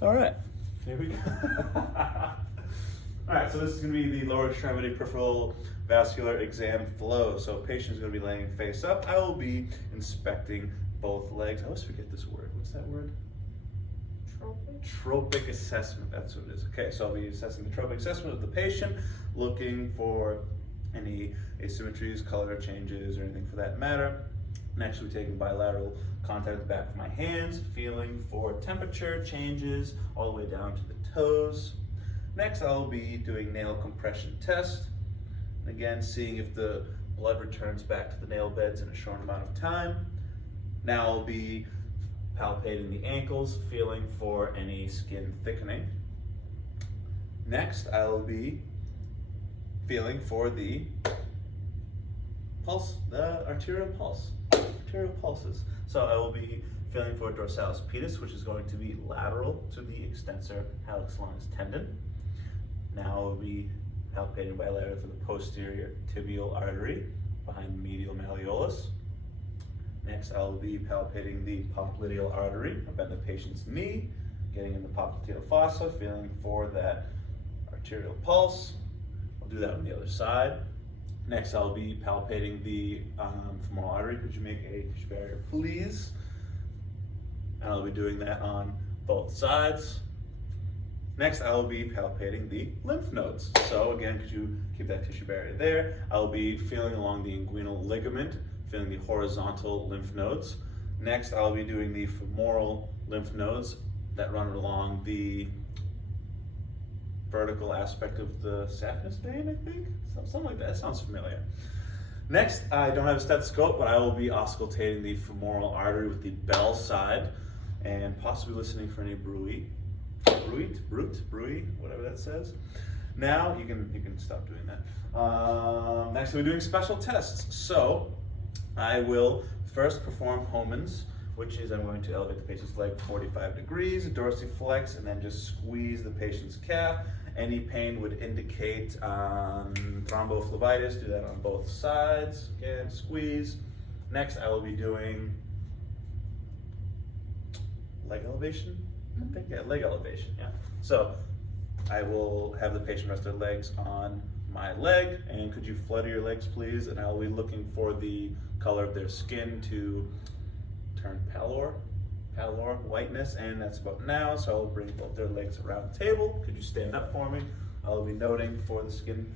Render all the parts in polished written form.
All right, here we go. All right, so this is going to be the lower extremity peripheral vascular exam flow. So patient is going to be laying face up. I will be inspecting both legs. I always forget this word. What's that word? Tropic assessment, that's what it is. Okay, so I'll be assessing the tropic assessment of the patient, looking for any asymmetries, color changes, or anything for that matter. Next, we'll be taking bilateral contact with the back of my hands, feeling for temperature changes all the way down to the toes. Next, I'll be doing nail compression test. Again, seeing if the blood returns back to the nail beds in a short amount of time. Now I'll be palpating the ankles, feeling for any skin thickening. Next, I'll be feeling for the pulse, the arterial pulses. So I will be feeling for dorsalis pedis, which is going to be lateral to the extensor hallux longus tendon. Now I'll be palpating bilaterally for the posterior tibial artery behind the medial malleolus. Next, I'll be palpating the popliteal artery about the patient's knee, getting in the popliteal fossa, feeling for that arterial pulse. I'll do that on the other side. Next, I'll be palpating the femoral artery. Could you make a tissue barrier, please? And I'll be doing that on both sides. Next, I'll be palpating the lymph nodes. So again, could you keep that tissue barrier there? I'll be feeling along the inguinal ligament, feeling the horizontal lymph nodes. Next, I'll be doing the femoral lymph nodes that run along the vertical aspect of the saphenous vein, I think? Something like that, sounds familiar. Next, I don't have a stethoscope, but I will be auscultating the femoral artery with the bell side and possibly listening for any bruit, whatever that says. Now, you can stop doing that. Next, we're doing special tests. So, I will first perform Homan's, which is I'm going to elevate the patient's leg 45 degrees, dorsiflex, and then just squeeze the patient's calf. Any pain would indicate thrombophlebitis. Do that on both sides. Again, squeeze. Next, I will be doing leg elevation. I think, yeah, leg elevation, yeah. So I will have the patient rest their legs on my leg, and could you flutter your legs, please? And I'll be looking for the color of their skin to turn pallor, whiteness, and that's about now. So I'll bring both their legs around the table. Could you stand up for me? I'll be noting for the skin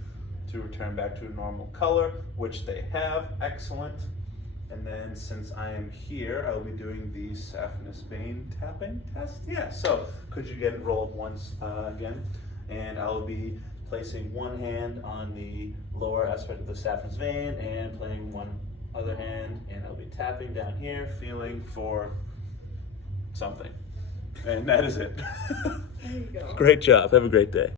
to return back to a normal color, which they have. Excellent. And then since I am here, I'll be doing the saphenous vein tapping test. Yeah, so could you get it rolled once again? And I'll be placing one hand on the lower aspect of the saphenous vein and playing one other hand, and I'll be tapping down here, feeling for something. And that is it. There you go. Great job. Have a great day.